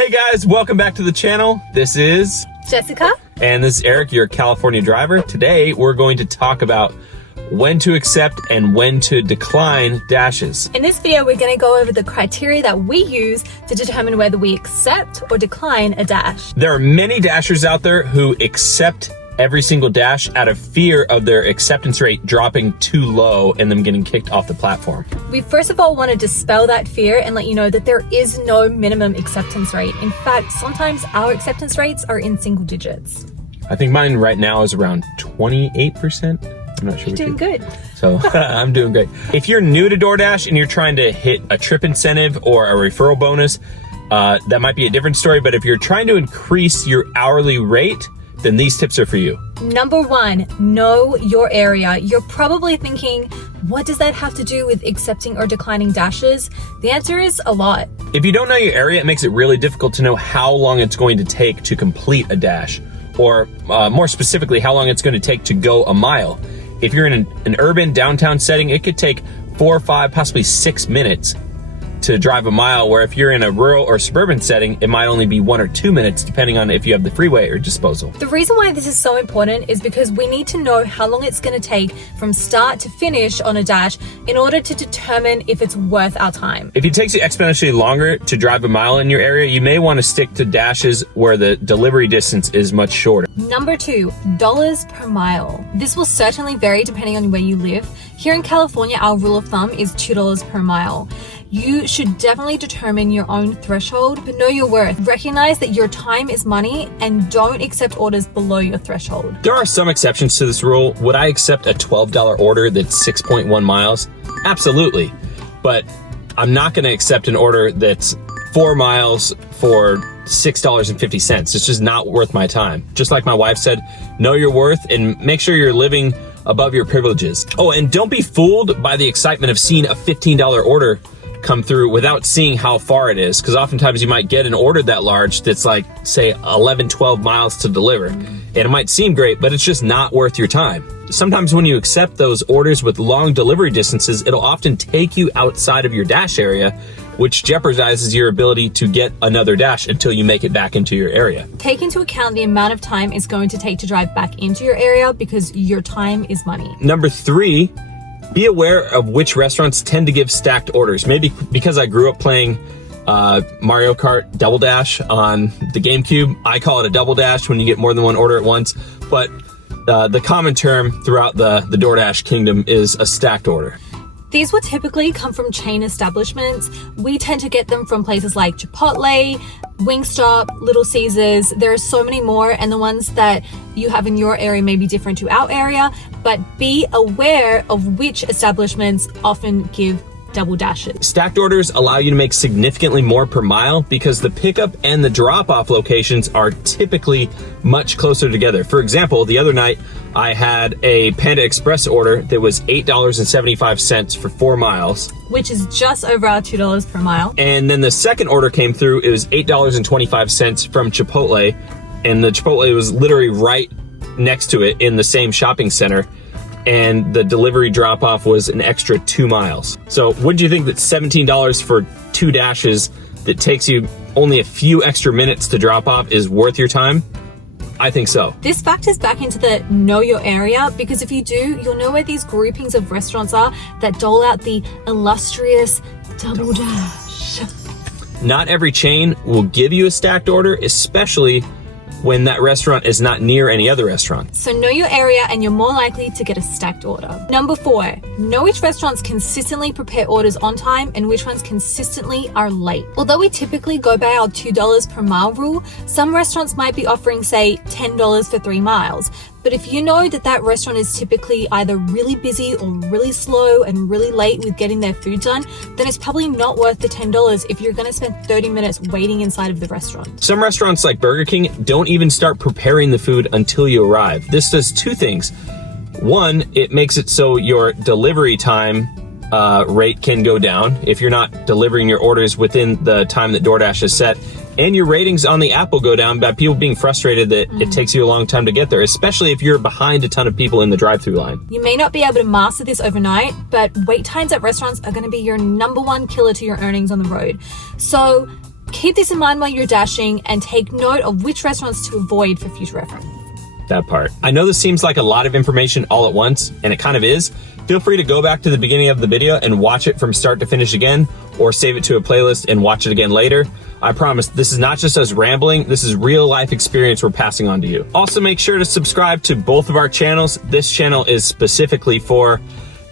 Hey guys, welcome back to the channel. This is Jessica. And this is Eric, your California driver. Today, we're going to talk about when to accept and when to decline dashes. In this video, we're going to go over the criteria that we use to determine whether we accept or decline a dash. There are many dashers out there who accept every single dash out of fear of their acceptance rate dropping too low and them getting kicked off the platform. We first of all want to dispel that fear and let you know that there is no minimum acceptance rate. In fact, sometimes our acceptance rates are in single digits. I think mine right now is around 28%. I'm not sure. You're doing good. So I'm doing great. If you're new to DoorDash and you're trying to hit a trip incentive or a referral bonus, that might be a different story. But if you're trying to increase your hourly rate, then these tips are for you. Number one, know your area. You're probably thinking, what does that have to do with accepting or declining dashes? The answer is a lot. If you don't know your area, it makes it really difficult to know how long it's going to take to complete a dash, or more specifically, how long it's going to take to go a mile. If you're in an urban downtown setting, it could take 4 or 5, possibly 6 minutes to drive a mile, where if you're in a rural or suburban setting, it might only be 1 or 2 minutes, depending on if you have the freeway or disposal. The reason why this is so important is because we need to know how long it's going to take from start to finish on a dash in order to determine if it's worth our time. If it takes you exponentially longer to drive a mile in your area, you may want to stick to dashes where the delivery distance is much shorter. Number two, dollars per mile. This will certainly vary depending on where you live. Here in California, our rule of thumb is $2 per mile. You should definitely determine your own threshold, but know your worth. Recognize that your time is money and don't accept orders below your threshold. There are some exceptions to this rule. Would I accept a $12 order that's 6.1 miles? Absolutely. But I'm not going to accept an order that's 4 miles for $6.50. It's just not worth my time. Just like my wife said, know your worth and make sure you're living above your privileges. Oh, and don't be fooled by the excitement of seeing a $15 order come through without seeing how far it is, because oftentimes you might get an order that large that's like, say, 11, 12 miles to deliver. And it might seem great, but it's just not worth your time. Sometimes when you accept those orders with long delivery distances, it'll often take you outside of your dash area, which jeopardizes your ability to get another dash until you make it back into your area. Take into account the amount of time it's going to take to drive back into your area, because your time is money. Number three, be aware of which restaurants tend to give stacked orders. Maybe because I grew up playing Mario Kart Double Dash on the GameCube, I call it a double dash when you get more than one order at once. But the common term throughout the DoorDash kingdom is a stacked order. These will typically come from chain establishments. We tend to get them from places like Chipotle, Wingstop, Little Caesars. There are so many more, and the ones that you have in your area may be different to our area, but be aware of which establishments often give double dashes. Stacked orders allow you to make significantly more per mile because the pickup and the drop-off locations are typically much closer together. For example, the other night I had a Panda Express order that was $8.75 for 4 miles. Which is just over our $2 per mile. And then the second order came through, it was $8.25 from Chipotle, and the Chipotle was literally right next to it in the same shopping center. And the delivery drop-off was an extra 2 miles. So wouldn't you think that $17 for 2 dashes that takes you only a few extra minutes to drop off is worth your time? I think so. This factors back into the know your area, because if you do, you'll know where these groupings of restaurants are that dole out the illustrious double dash. Not every chain will give you a stacked order, especially when that restaurant is not near any other restaurant. So know your area and you're more likely to get a stacked order. Number 4, know which restaurants consistently prepare orders on time and which ones consistently are late. Although we typically go by our $2 per mile rule, some restaurants might be offering, say, $10 for 3 miles. But if you know that that restaurant is typically either really busy or really slow and really late with getting their food done, then it's probably not worth the $10 if you're gonna spend 30 minutes waiting inside of the restaurant. Some restaurants like Burger King don't even start preparing the food until you arrive. This does 2 things. One, it makes it so your delivery time rate can go down if you're not delivering your orders within the time that DoorDash has set. And your ratings on the app will go down by people being frustrated that it takes you a long time to get there, especially if you're behind a ton of people in the drive-thru line. You may not be able to master this overnight, but wait times at restaurants are going to be your #1 killer to your earnings on the road. So Keep this in mind while you're dashing and take note of which restaurants to avoid for future reference. That part. I know this seems like a lot of information all at once, and it kind of is. Feel free to go back to the beginning of the video and watch it from start to finish again, or save it to a playlist and watch it again later. I promise this is not just us rambling, this is real life experience we're passing on to you. Also, make sure to subscribe to both of our channels. This channel is specifically for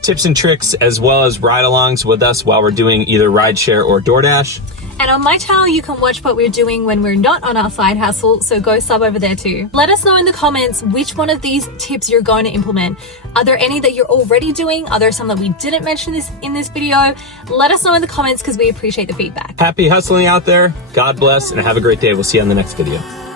tips and tricks as well as ride-alongs with us while we're doing either rideshare or DoorDash. And on my channel, you can watch what we're doing when we're not on our side hustle, so go sub over there too. Let us know in the comments which one of these tips you're going to implement. Are there any that you're already doing? Are there some that we didn't mention in this video? Let us know in the comments because we appreciate the feedback. Happy hustling out there. God bless and have a great day. We'll see you on the next video.